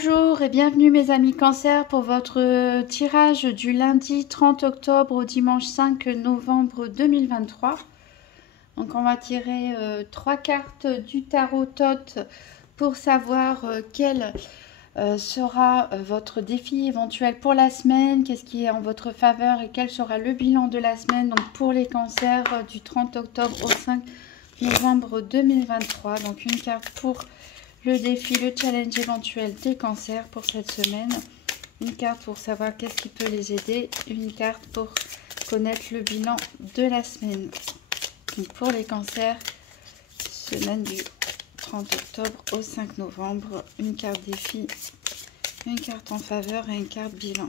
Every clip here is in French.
Bonjour et bienvenue mes amis Cancer pour votre tirage du lundi 30 octobre au dimanche 5 novembre 2023. Donc on va tirer 3 cartes du tarot Thoth pour savoir quel sera votre défi éventuel pour la semaine, qu'est-ce qui est en votre faveur et quel sera le bilan de la semaine donc pour les cancers du 30 octobre au 5 novembre 2023. Donc une carte pour le défi, le challenge éventuel des cancers pour cette semaine. Une carte pour savoir qu'est-ce qui peut les aider. Une carte pour connaître le bilan de la semaine. Donc pour les cancers, semaine du 30 octobre au 5 novembre. Une carte défi, une carte en faveur et une carte bilan.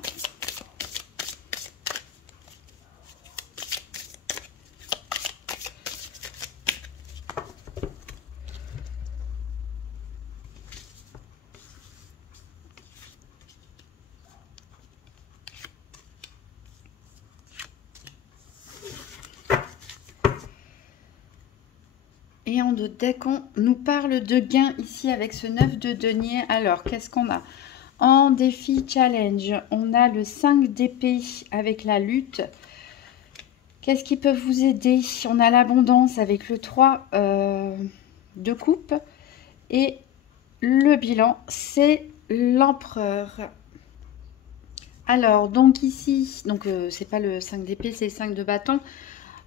Et en deux decks, on nous parle de gain ici avec ce 9 de denier. Alors, qu'est-ce qu'on a en défi challenge? On a le 5 d'épée avec la lutte. Qu'est-ce qui peut vous aider? On a l'abondance avec le 3 de coupe. Et le bilan, c'est l'empereur. Alors, donc ici, c'est pas le 5 d'épée, c'est le 5 de bâton.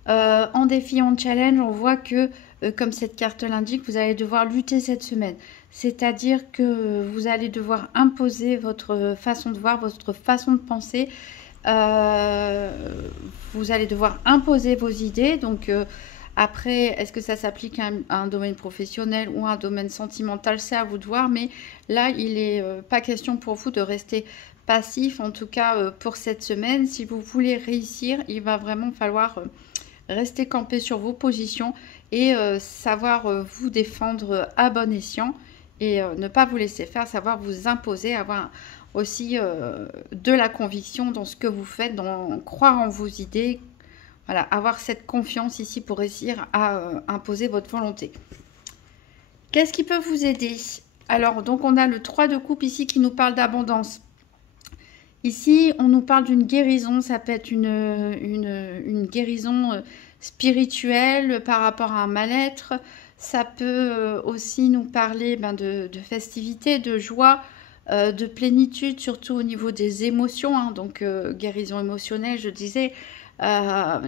En défi, en challenge, on voit que, comme cette carte l'indique, vous allez devoir lutter cette semaine. C'est-à-dire que vous allez devoir imposer votre façon de voir, votre façon de penser. Vous allez devoir imposer vos idées. Donc, après, est-ce que ça s'applique à un domaine professionnel ou à un domaine sentimental? C'est à vous de voir. Mais là, il n'est pas question pour vous de rester passif. En tout cas, pour cette semaine, si vous voulez réussir, il va vraiment falloir rester campé sur vos positions et savoir vous défendre à bon escient et ne pas vous laisser faire, savoir vous imposer, avoir aussi de la conviction dans ce que vous faites, croire en vos idées, voilà, avoir cette confiance ici pour réussir à imposer votre volonté. Qu'est-ce qui peut vous aider? Alors, donc on a le 3 de coupe ici qui nous parle d'abondance. Ici, on nous parle d'une guérison, ça peut être une guérison spirituelle par rapport à un mal-être. Ça peut aussi nous parler de festivités, de joie, de plénitude, surtout au niveau des émotions. Hein, donc, guérison émotionnelle, je disais.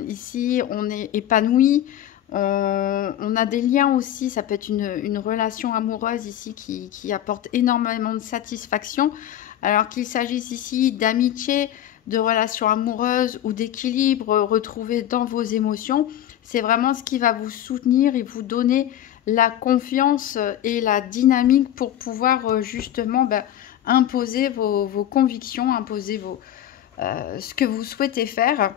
Ici, on est épanoui. On a des liens aussi, ça peut être une relation amoureuse ici qui apporte énormément de satisfaction. Alors qu'il s'agisse ici d'amitié, de relations amoureuses ou d'équilibre retrouvé dans vos émotions, c'est vraiment ce qui va vous soutenir et vous donner la confiance et la dynamique pour pouvoir justement imposer vos convictions, imposer ce que vous souhaitez faire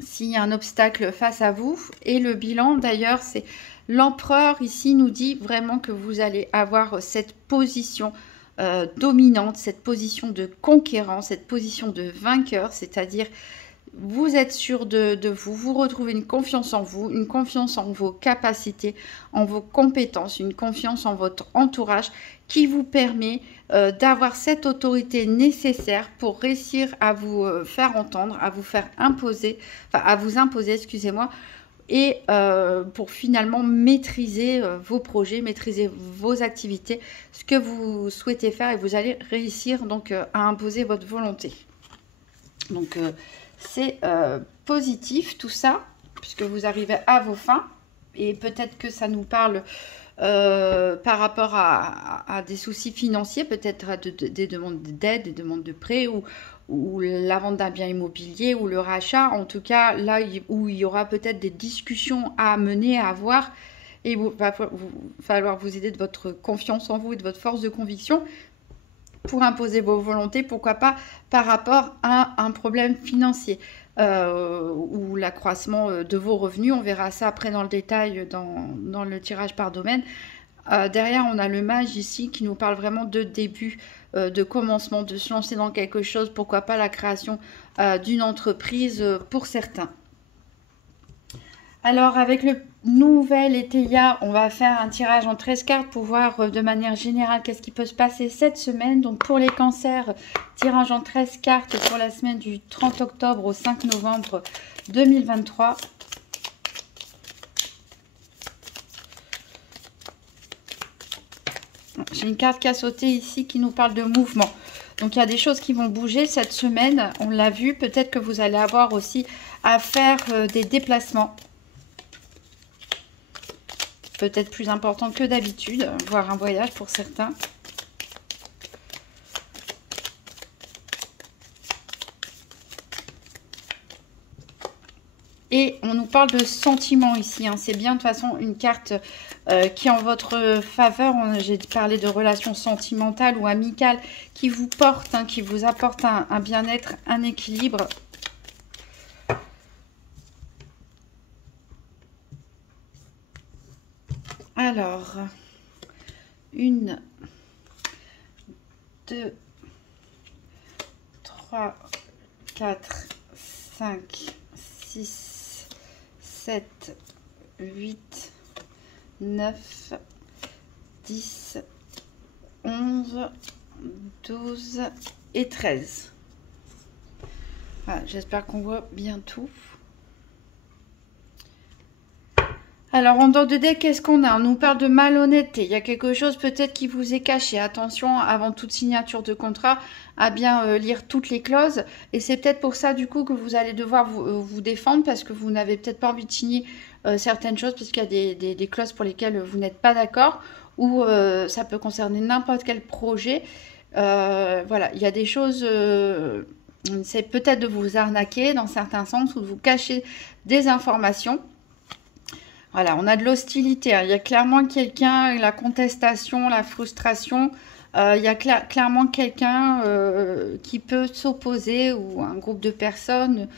s'il y a un obstacle face à vous. Et le bilan d'ailleurs, c'est l'empereur ici nous dit vraiment que vous allez avoir cette position dominante, cette position de conquérant, cette position de vainqueur, c'est-à-dire vous êtes sûr de vous, vous retrouvez une confiance en vous, une confiance en vos capacités, en vos compétences, une confiance en votre entourage qui vous permet d'avoir cette autorité nécessaire pour réussir à vous faire entendre, à vous faire imposer, enfin à vous imposer, excusez-moi, et pour finalement maîtriser vos projets, maîtriser vos activités, ce que vous souhaitez faire et vous allez réussir donc à imposer votre volonté. Donc c'est positif tout ça, puisque vous arrivez à vos fins et peut-être que ça nous parle par rapport à des soucis financiers, peut-être à des demandes d'aide, des demandes de prêt ou la vente d'un bien immobilier ou le rachat, en tout cas là où il y aura peut-être des discussions à mener, à avoir, et il va falloir vous aider de votre confiance en vous et de votre force de conviction pour imposer vos volontés, pourquoi pas par rapport à un problème financier ou l'accroissement de vos revenus. On verra ça après dans le détail dans le tirage par domaine. Derrière, on a le mage ici qui nous parle vraiment de début, de commencement, de se lancer dans quelque chose, pourquoi pas la création d'une entreprise pour certains. Alors avec nouvelle Eteia, on va faire un tirage en 13 cartes pour voir de manière générale qu'est-ce qui peut se passer cette semaine. Donc pour les cancers, tirage en 13 cartes pour la semaine du 30 octobre au 5 novembre 2023. J'ai une carte qui a sauté ici qui nous parle de mouvement. Donc il y a des choses qui vont bouger cette semaine, on l'a vu. Peut-être que vous allez avoir aussi à faire des déplacements. Peut-être plus important que d'habitude, voire un voyage pour certains. Et on nous parle de sentiments ici, hein. C'est bien de toute façon une carte qui est en votre faveur. J'ai parlé de relations sentimentales ou amicales qui vous portent, hein, qui vous apportent un bien-être, un équilibre. Alors, 1, 2, 3, 4, 5, 6, 7, 8, 9, 10, 11, 12 et 13. Voilà, j'espère qu'on voit bien tout. Alors, en dehors de deck, qu'est-ce qu'on a? On nous parle de malhonnêteté. Il y a quelque chose peut-être qui vous est caché. Attention, avant toute signature de contrat, à bien lire toutes les clauses. Et c'est peut-être pour ça, du coup, que vous allez devoir vous défendre parce que vous n'avez peut-être pas envie de signer certaines choses parce qu'il y a des clauses pour lesquelles vous n'êtes pas d'accord ou ça peut concerner n'importe quel projet. Voilà, il y a des choses... c'est peut-être de vous arnaquer dans certains sens ou de vous cacher des informations. Voilà, on a de l'hostilité, hein. Il y a clairement quelqu'un, la contestation, la frustration. Il y a clairement quelqu'un qui peut s'opposer ou un groupe de personnes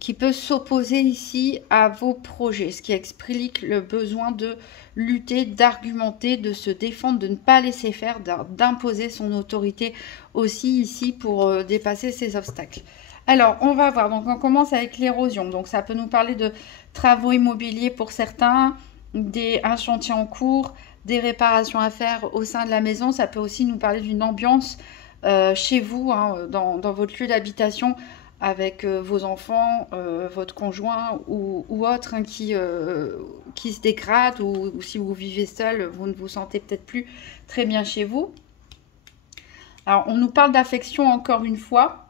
qui peut s'opposer ici à vos projets. Ce qui explique le besoin de lutter, d'argumenter, de se défendre, de ne pas laisser faire, d'imposer son autorité aussi ici pour dépasser ces obstacles. Alors, on va voir. Donc, on commence avec l'érosion. Donc, ça peut nous parler de travaux immobiliers pour certains, un chantier en cours, des réparations à faire au sein de la maison. Ça peut aussi nous parler d'une ambiance chez vous, hein, dans votre lieu d'habitation, avec vos enfants, votre conjoint ou autre, hein, qui se dégrade ou si vous vivez seul, vous ne vous sentez peut-être plus très bien chez vous. Alors, on nous parle d'affection encore une fois.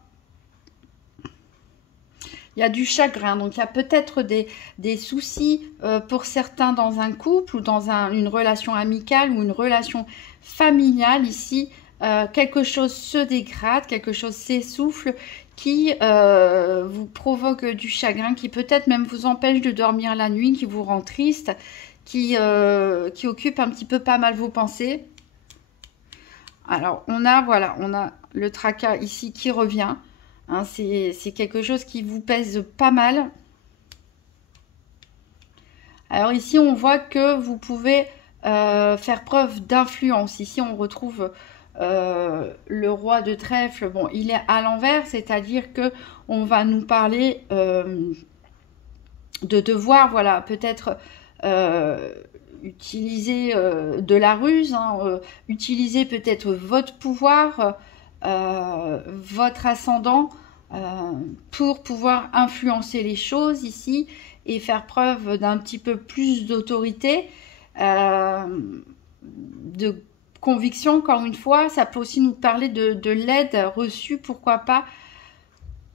Il y a du chagrin, donc il y a peut-être des soucis pour certains dans un couple ou dans une relation amicale ou une relation familiale. Ici, quelque chose se dégrade, quelque chose s'essouffle qui vous provoque du chagrin, qui peut-être même vous empêche de dormir la nuit, qui vous rend triste, qui occupe un petit peu pas mal vos pensées. Alors, on a le tracas ici qui revient. Hein, c'est quelque chose qui vous pèse pas mal. Alors ici, on voit que vous pouvez faire preuve d'influence. Ici, on retrouve le roi de trèfle. Bon, il est à l'envers, c'est-à-dire que on va nous parler de devoir, voilà, peut-être utiliser de la ruse, hein, utiliser peut-être votre pouvoir, votre ascendant pour pouvoir influencer les choses ici et faire preuve d'un petit peu plus d'autorité, de conviction. Encore une fois, ça peut aussi nous parler de l'aide reçue, pourquoi pas,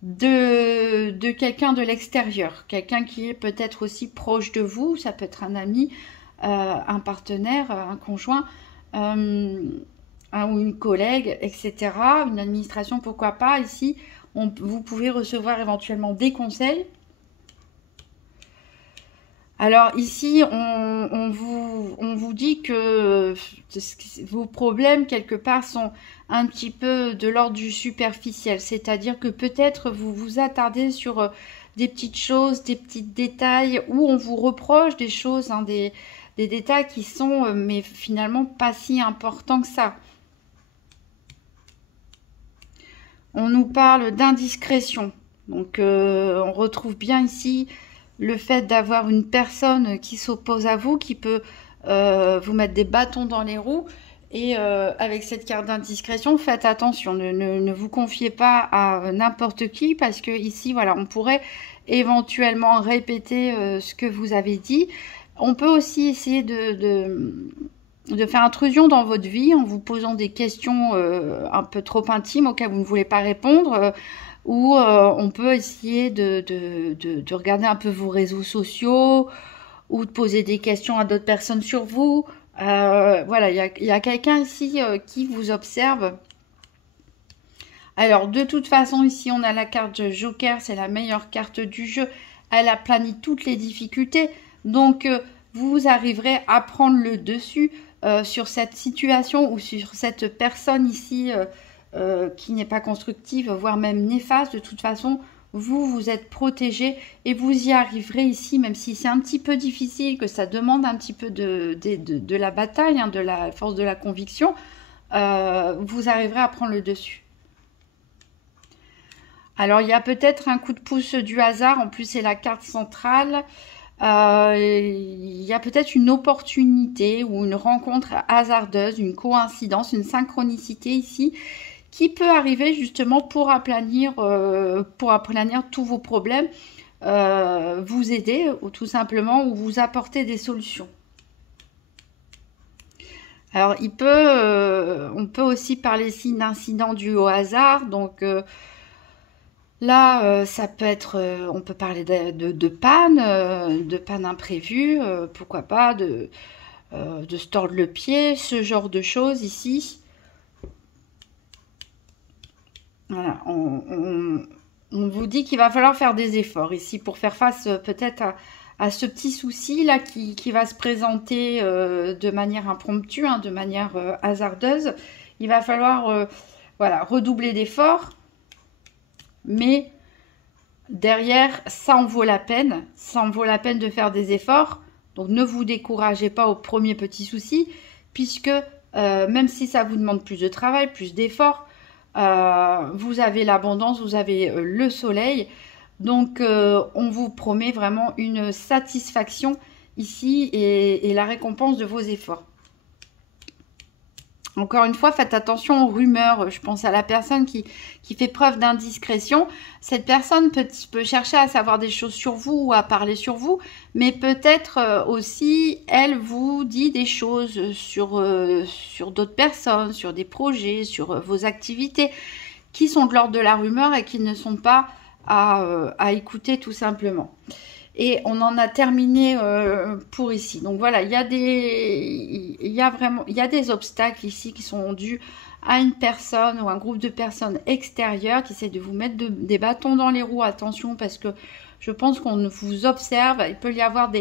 de quelqu'un de l'extérieur, quelqu'un qui est peut-être aussi proche de vous. Ça peut être un ami, un partenaire, un conjoint, ou une collègue, etc. Une administration, pourquoi pas. Ici, vous pouvez recevoir éventuellement des conseils. Alors ici, on vous dit que vos problèmes, quelque part, sont un petit peu de l'ordre du superficiel. C'est-à-dire que peut-être vous vous attardez sur des petites choses, des petits détails, où on vous reproche des choses, hein, des détails qui sont, mais finalement, pas si importants que ça. On nous parle d'indiscrétion. Donc, on retrouve bien ici le fait d'avoir une personne qui s'oppose à vous, qui peut vous mettre des bâtons dans les roues. Et avec cette carte d'indiscrétion, faites attention, ne vous confiez pas à n'importe qui, parce que ici, voilà, on pourrait éventuellement répéter ce que vous avez dit. On peut aussi essayer de faire intrusion dans votre vie en vous posant des questions un peu trop intimes auxquelles vous ne voulez pas répondre, ou on peut essayer de regarder un peu vos réseaux sociaux, ou de poser des questions à d'autres personnes sur vous. Voilà, il y a quelqu'un ici qui vous observe. Alors, de toute façon, ici, on a la carte Joker, c'est la meilleure carte du jeu. Elle aplanit toutes les difficultés. Donc, vous arriverez à prendre le dessus sur cette situation ou sur cette personne ici qui n'est pas constructive, voire même néfaste. De toute façon, vous êtes protégé et vous y arriverez ici, même si c'est un petit peu difficile, que ça demande un petit peu de la bataille, hein, de la force de la conviction. Vous arriverez à prendre le dessus. Alors, il y a peut-être un coup de pouce du hasard. En plus, c'est la carte centrale. Il y a peut-être une opportunité ou une rencontre hasardeuse, une coïncidence, une synchronicité ici qui peut arriver justement pour aplanir tous vos problèmes, vous aider ou tout simplement ou vous apporter des solutions. Alors, on peut aussi parler ici d'incidents dus au hasard. Donc, là, ça peut être, on peut parler de panne imprévue, pourquoi pas, de se tordre le pied, ce genre de choses ici. Voilà, on vous dit qu'il va falloir faire des efforts ici pour faire face peut-être à ce petit souci là qui va se présenter de manière impromptue, hein, de manière hasardeuse. Il va falloir voilà, redoubler d'efforts. Mais derrière, ça en vaut la peine. Ça en vaut la peine de faire des efforts. Donc ne vous découragez pas au premier petit souci, puisque même si ça vous demande plus de travail, plus d'efforts, vous avez l'abondance, vous avez le soleil. Donc on vous promet vraiment une satisfaction ici et la récompense de vos efforts. Encore une fois, faites attention aux rumeurs. Je pense à la personne qui fait preuve d'indiscrétion. Cette personne peut chercher à savoir des choses sur vous ou à parler sur vous, mais peut-être aussi, elle vous dit des choses sur d'autres personnes, sur des projets, sur vos activités, qui sont de l'ordre de la rumeur et qui ne sont pas à écouter tout simplement. Et on en a terminé pour ici. Donc voilà, il y a des obstacles ici qui sont dus à une personne ou un groupe de personnes extérieures qui essaient de vous mettre des bâtons dans les roues. Attention, parce que je pense qu'on vous observe. Il peut y avoir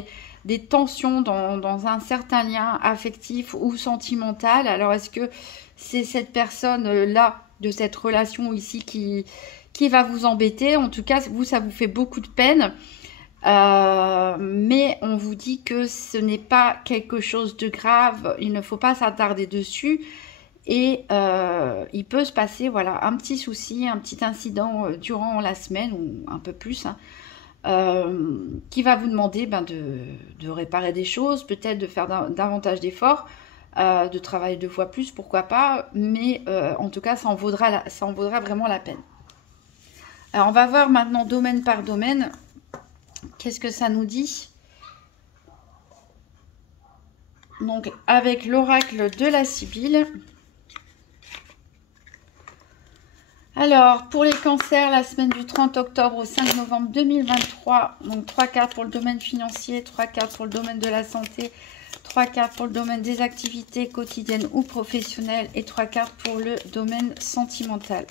des tensions dans un certain lien affectif ou sentimental. Alors, est-ce que c'est cette personne-là, de cette relation ici, qui va vous embêter? En tout cas, vous, ça vous fait beaucoup de peine. Mais on vous dit que ce n'est pas quelque chose de grave, il ne faut pas s'attarder dessus et il peut se passer voilà, un petit souci, un petit incident durant la semaine ou un peu plus hein, qui va vous demander de réparer des choses, peut-être de faire davantage d'efforts, de travailler 2 fois plus, pourquoi pas, mais en tout cas ça en vaudra vraiment la peine. Alors on va voir maintenant domaine par domaine. Qu'est-ce que ça nous dit? Donc, avec l'oracle de la Sibylle. Alors, pour les cancers, la semaine du 30 octobre au 5 novembre 2023. Donc, 3 cartes pour le domaine financier, 3 cartes pour le domaine de la santé, 3 cartes pour le domaine des activités quotidiennes ou professionnelles et 3 cartes pour le domaine sentimental.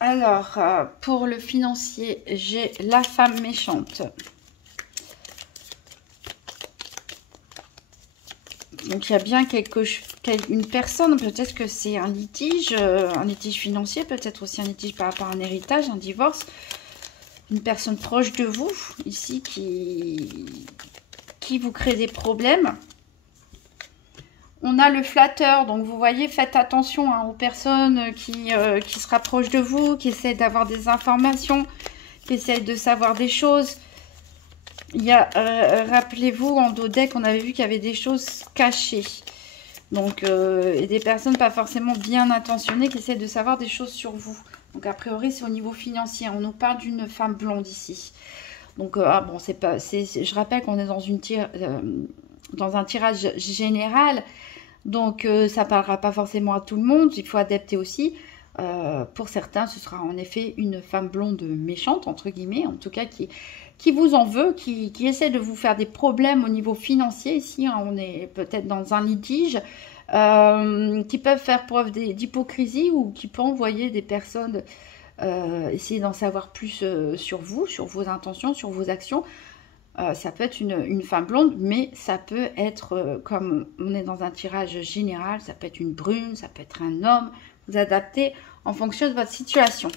Alors, pour le financier, j'ai la femme méchante. Donc, il y a bien une personne, peut-être que c'est un litige financier, peut-être aussi un litige par rapport à un héritage, un divorce. Une personne proche de vous, ici, qui vous crée des problèmes. On a le flatteur, donc vous voyez, faites attention hein, aux personnes qui se rapprochent de vous, qui essaient d'avoir des informations, qui essaient de savoir des choses. Il y a, rappelez-vous, en dos deck, on avait vu qu'il y avait des choses cachées. Donc, et des personnes pas forcément bien intentionnées qui essaient de savoir des choses sur vous. Donc, a priori, c'est au niveau financier. On nous parle d'une femme blonde ici. Donc, ah bon, c'est pas, je rappelle qu'on est dans un tirage général. Donc, ça ne parlera pas forcément à tout le monde. Il faut adapter aussi. Pour certains, ce sera en effet une femme blonde méchante, entre guillemets, en tout cas, qui vous en veut, qui essaie de vous faire des problèmes au niveau financier. Ici, hein, on est peut-être dans un litige, qui peuvent faire preuve d'hypocrisie ou qui peut envoyer des personnes essayer d'en savoir plus sur vous, sur vos intentions, sur vos actions. Ça peut être une femme blonde, mais ça peut être, comme on est dans un tirage général, ça peut être une brune, ça peut être un homme. Vous adaptez en fonction de votre situation.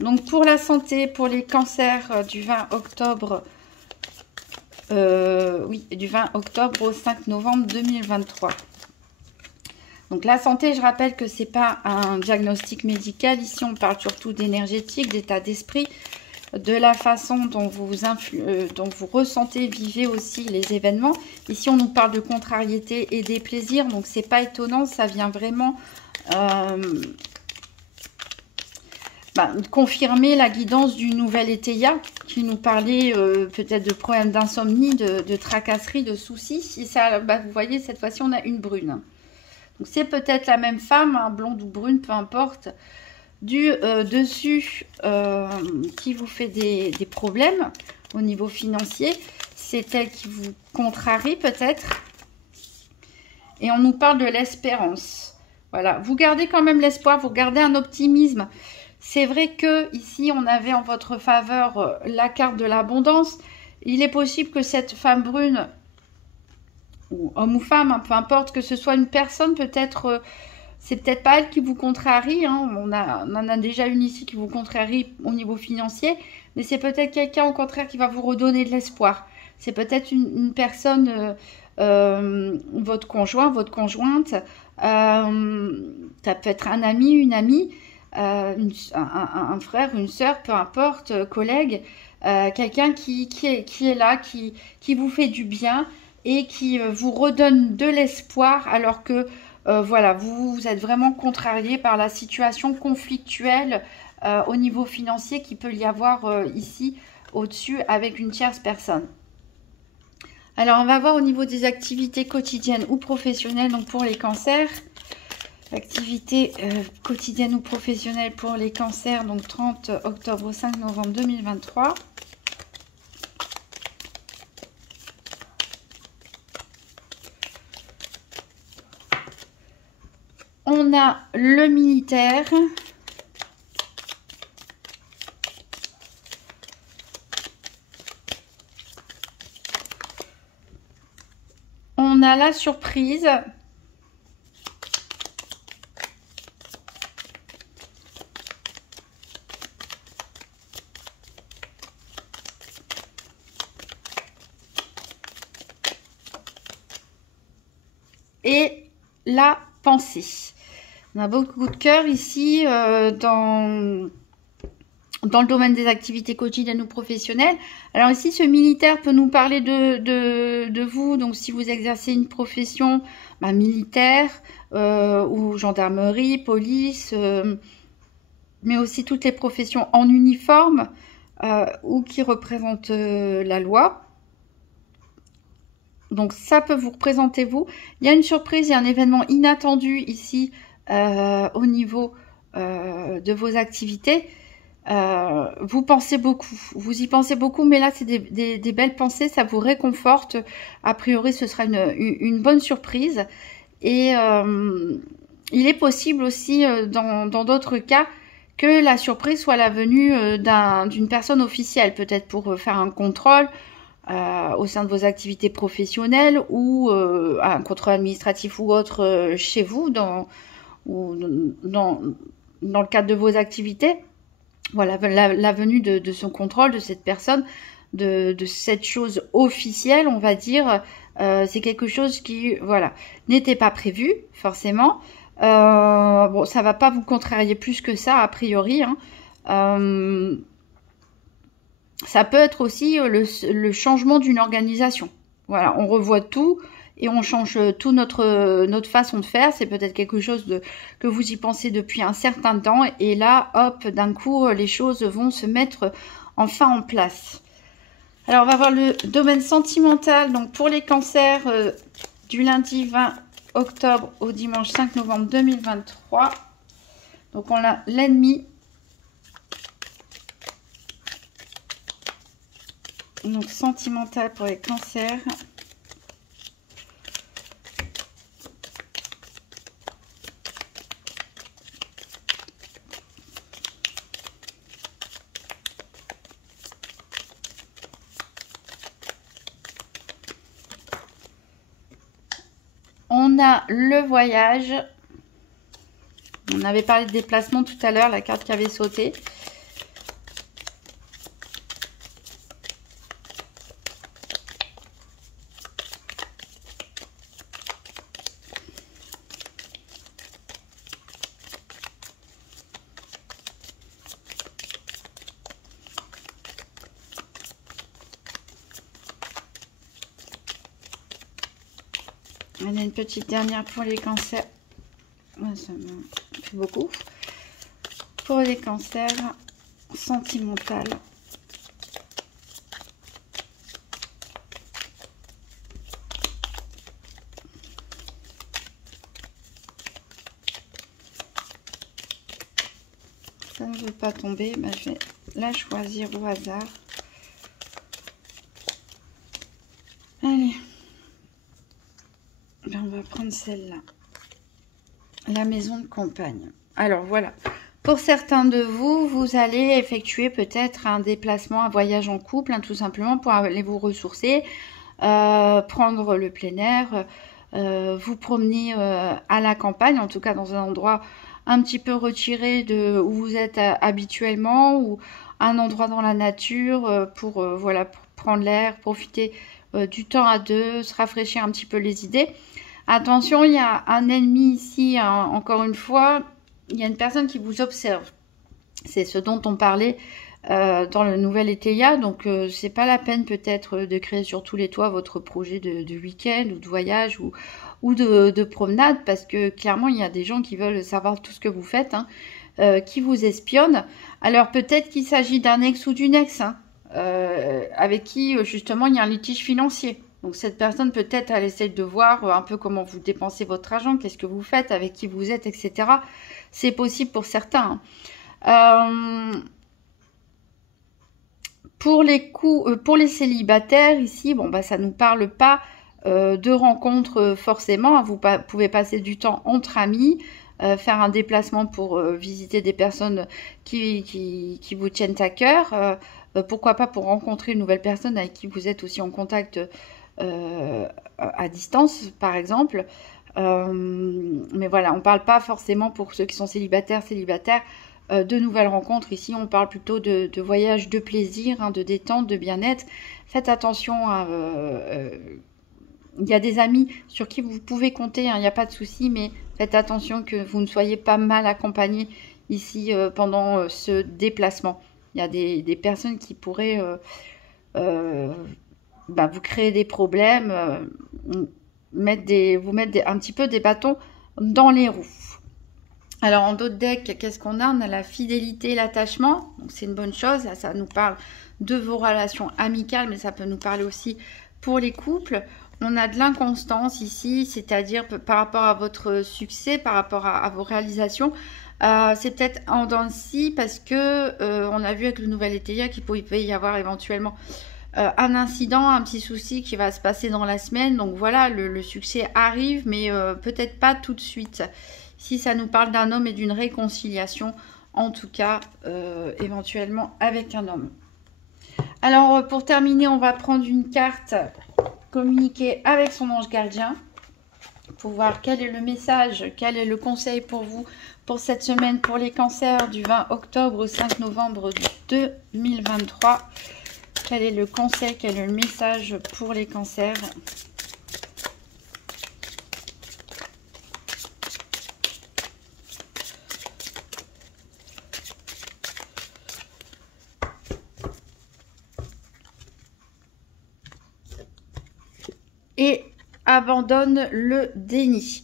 Donc pour la santé, pour les cancers du 20 octobre, du 20 octobre au 5 novembre 2023. Donc la santé, je rappelle que ce n'est pas un diagnostic médical. Ici, on parle surtout d'énergétique, d'état d'esprit, de la façon dont vous ressentez, vivez aussi les événements. Ici, on nous parle de contrariété et des plaisirs. Donc, c'est pas étonnant, ça vient vraiment confirmer la guidance du nouvel Étéia qui nous parlait peut-être de problèmes d'insomnie, de tracasserie, de soucis. Et ça, vous voyez, cette fois-ci, on a une brune. Donc, c'est peut-être la même femme, hein, blonde ou brune, peu importe, du dessus qui vous fait des problèmes au niveau financier. C'est elle qui vous contrarie peut-être. Et on nous parle de l'espérance. Voilà, vous gardez quand même l'espoir, vous gardez un optimisme. C'est vrai que ici on avait en votre faveur la carte de l'abondance. Il est possible que cette femme brune, ou homme ou femme, hein, peu importe, que ce soit une personne peut-être... c'est peut-être pas elle qui vous contrarie, hein. On en a déjà une ici qui vous contrarie au niveau financier, mais c'est peut-être quelqu'un au contraire qui va vous redonner de l'espoir. C'est peut-être une personne, votre conjoint, votre conjointe, ça peut être un ami, une amie, un frère, une sœur, peu importe, collègue, quelqu'un qui est là, qui vous fait du bien et qui vous redonne de l'espoir alors que voilà, vous êtes vraiment contrarié par la situation conflictuelle au niveau financier qui peut y avoir ici au-dessus avec une tierce personne. Alors, on va voir au niveau des activités quotidiennes ou professionnelles, donc pour les cancers. Activités quotidiennes ou professionnelles pour les cancers, donc 30 octobre au 5 novembre 2023. On a le militaire. On a la surprise. Et la pensée. On a beaucoup de cœur ici dans le domaine des activités quotidiennes ou professionnelles. Alors ici, ce militaire peut nous parler de vous. Donc, si vous exercez une profession militaire ou gendarmerie, police, mais aussi toutes les professions en uniforme ou qui représentent la loi. Donc, ça peut vous représenter vous. Il y a une surprise, il y a un événement inattendu ici au niveau de vos activités. Vous pensez beaucoup, vous y pensez beaucoup, mais là, c'est des belles pensées, ça vous réconforte. A priori, ce sera une bonne surprise. Et il est possible aussi, dans d'autres cas, que la surprise soit la venue d'une personne officielle, peut-être pour faire un contrôle au sein de vos activités professionnelles ou un contrôle administratif ou autre chez vous, dans le cadre de vos activités. Voilà, la venue de son contrôle, de cette personne. de cette chose officielle, on va dire. C'est quelque chose qui, voilà, n'était pas prévu, forcément. Bon, ça va pas vous contrarier plus que ça, a priori, hein. Ça peut être aussi le changement d'une organisation. Voilà, on revoit tout et on change tout notre façon de faire. C'est peut-être quelque chose que vous y pensez depuis un certain temps. Et là, hop, d'un coup, les choses vont se mettre enfin en place. Alors, on va voir le domaine sentimental. Donc, pour les cancers, du lundi 20 octobre au dimanche 5 novembre 2023. Donc, on a l'ennemi. Donc, sentimental pour les cancers. On a le voyage. On avait parlé de déplacement tout à l'heure, la carte qui avait sauté. Il y a une petite dernière pour les cancers. Ça me fait beaucoup. Pour les cancers sentimentaux. Ça ne veut pas tomber. Ben, je vais la choisir au hasard. Allez. Ben, on va prendre celle-là. La maison de campagne. Alors voilà. Pour certains de vous, vous allez effectuer peut-être un déplacement, un voyage en couple, hein, tout simplement pour aller vous ressourcer, prendre le plein air, vous promener à la campagne, en tout cas dans un endroit un petit peu retiré de où vous êtes habituellement, ou un endroit dans la nature pour, voilà, pour prendre l'air, profiter du temps à deux, se rafraîchir un petit peu les idées. Attention, il y a un ennemi ici, hein, encore une fois, il y a une personne qui vous observe. C'est ce dont on parlait dans le nouvel Eteia. Donc, c'est pas la peine peut-être de créer sur tous les toits votre projet de week-end ou de voyage ou de promenade, parce que clairement, il y a des gens qui veulent savoir tout ce que vous faites, hein, qui vous espionnent. Alors, peut-être qu'il s'agit d'un ex ou d'une ex, hein, avec qui, justement, il y a un litige financier. Donc, cette personne, peut-être, elle essaie de voir un peu comment vous dépensez votre argent, qu'est-ce que vous faites, avec qui vous êtes, etc. C'est possible pour certains. Pour les célibataires, ici, bon, bah, ça ne nous parle pas de rencontres forcément. Vous pouvez passer du temps entre amis, faire un déplacement pour visiter des personnes qui vous tiennent à cœur. Pourquoi pas pour rencontrer une nouvelle personne avec qui vous êtes aussi en contact à distance, par exemple. Mais voilà, on ne parle pas forcément pour ceux qui sont célibataires, de nouvelles rencontres. Ici, on parle plutôt de voyages de plaisir, hein, de détente, de bien-être. Faites attention, il y a des amis sur qui vous pouvez compter, hein, il n'y a pas de souci, mais faites attention que vous ne soyez pas mal accompagné ici pendant ce déplacement. Il y a des personnes qui pourraient vous créer des problèmes, vous mettre un petit peu des bâtons dans les roues. Alors, en d'autres decks, qu'est-ce qu'on a? On a la fidélité, l'attachement. Donc, c'est une bonne chose. Ça nous parle de vos relations amicales, mais ça peut nous parler aussi pour les couples. On a de l'inconstance ici, c'est-à-dire par rapport à votre succès, par rapport à vos réalisations. C'est peut-être en dents de scie parce que on a vu avec le nouvel Eteia qu'il pouvait y avoir éventuellement un incident, un petit souci qui va se passer dans la semaine. Donc voilà, le succès arrive, mais peut-être pas tout de suite. Si ça nous parle d'un homme et d'une réconciliation, en tout cas, éventuellement avec un homme. Alors, pour terminer, on va prendre une carte communiquer avec son ange gardien pour voir quel est le message, quel est le conseil pour vous pour cette semaine pour les cancers du 20 octobre au 5 novembre 2023. Quel est le conseil, quel est le message pour les cancers? Et abandonne le déni.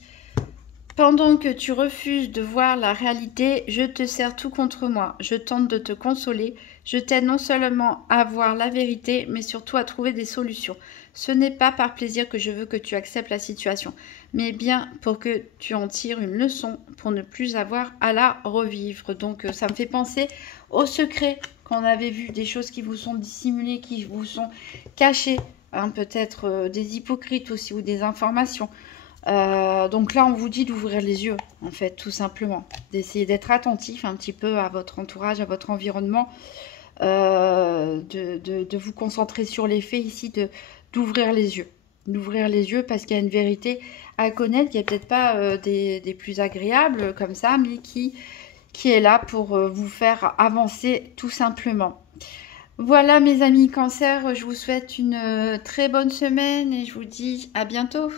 Pendant que tu refuses de voir la réalité, je te sers tout contre moi. Je tente de te consoler. Je t'aide non seulement à voir la vérité, mais surtout à trouver des solutions. Ce n'est pas par plaisir que je veux que tu acceptes la situation, mais bien pour que tu en tires une leçon, pour ne plus avoir à la revivre. Donc ça me fait penser aux secrets qu'on avait vus, des choses qui vous sont dissimulées, qui vous sont cachées, hein, peut-être des hypocrites aussi ou des informations. Donc là, on vous dit d'ouvrir les yeux, en fait, tout simplement. D'essayer d'être attentif un petit peu à votre entourage, à votre environnement, de vous concentrer sur les faits ici, d'ouvrir les yeux. D'ouvrir les yeux parce qu'il y a une vérité à connaître qui n'est peut-être pas des plus agréables comme ça, mais qui est là pour vous faire avancer tout simplement. Voilà mes amis Cancer, je vous souhaite une très bonne semaine et je vous dis à bientôt.